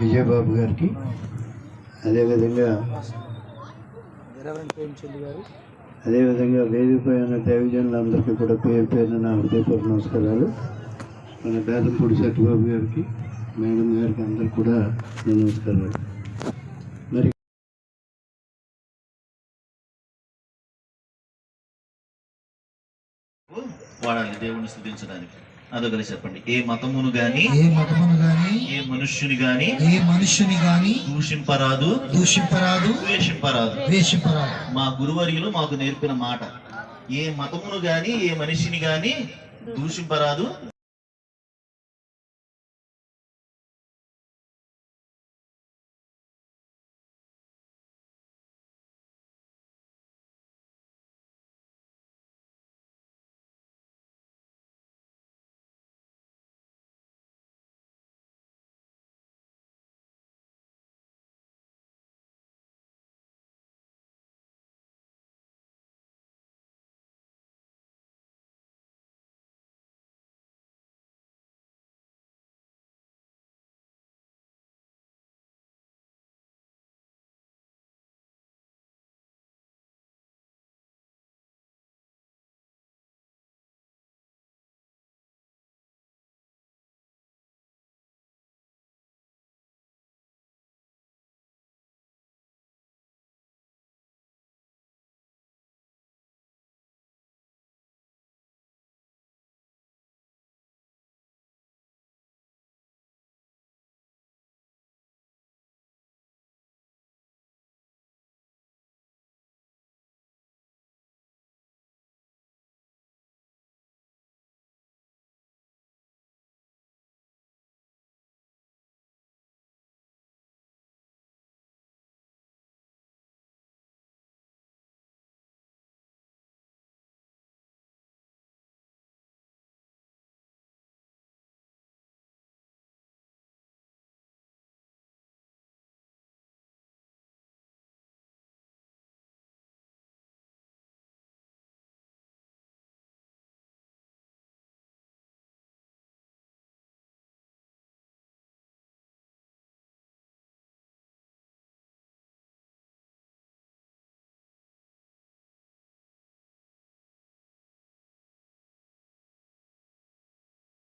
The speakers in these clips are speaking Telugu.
విజయబాబు గారికి. అదేవిధంగా అదేవిధంగా వేదికపై ఉన్న దైవజనులందరికీ కూడా పేరు పేరున నా హృదయపూర్వక నమస్కారాలు. మన బేదంపూడి సత్యబాబు గారికి మేడం గారికి అందరికి కూడా నమస్కారాలు. మరి వాడాలి దేవుణ్ణి స్థుతించడానికి. అదొకరి చెప్పండి. ఏ మతమును గాని ఏ మతమును గాని ఏ మనుష్యుని గాని ఏ మనుష్యుని గాని దూషింపరాదు దూషింపరాదు ద్వేషింపరాదు. ద్వేషింపరాదు. మా గురువర్యులు మాకు నేర్పిన మాట. ఏ మతమును గాని ఏ మనిషిని గాని దూషింపరాదు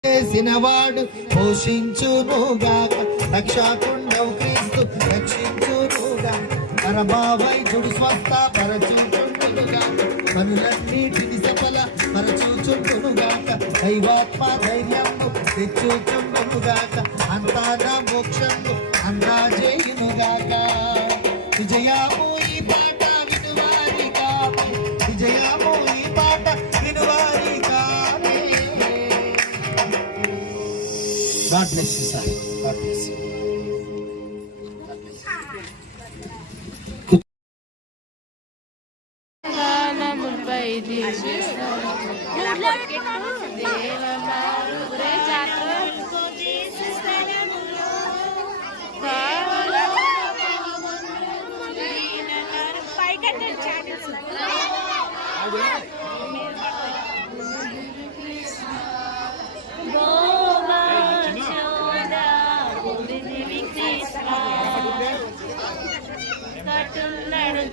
చేసినవాడు పోషించునుగాక రక్షాకుండవు క్రీస్తు రక్షించునుగాక పరమావైద్యుడు స్వస్థ పరచుచుండునుగా. పనులన్నిటిని సఫల పరచుచుండునుగాక దైవాత్మ ధైర్యము తెచ్చుచుండునుగాక. అంతా నా మోక్షము అంతా చేయునుగాక విజయాము ఈ పాట వినువారి కావే Tá precisar. Tá Ana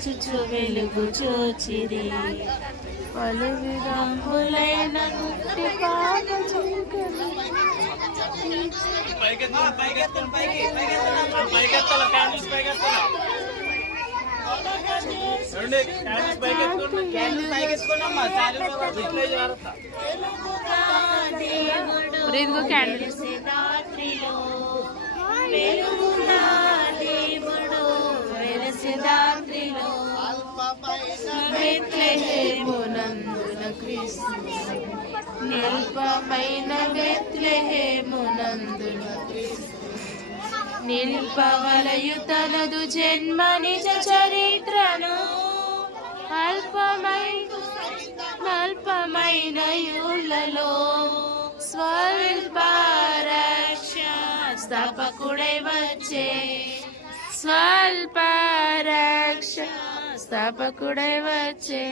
కట్టున్నడుచుచు వెలుగు చూచిరి పలు విధములైన గుట్టి క్యాండిల్ రాత్రిలో వెలుగునా స్వల్పమైన బెత్లెహేమునందున నిల్పవలయు తనదు జన్మ నిజ చరిత్రను. అల్పమై అల్పమైన యూలలో స్వల్ప స్థాపకుడై వచ్చే. స్వల్పారక్ష స్థాపకుడై వచ్చే.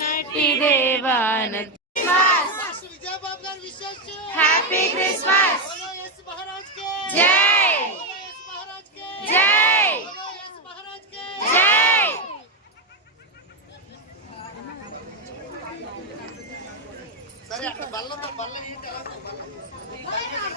నటి దేవాన హ్యాపీ క్రిస్మస్ జై జై జై సరే అక్కడ బల్ల బల్ల ఏంటి ఎలా ఉంది? బల్ల. ఏమన్నా తిరిగి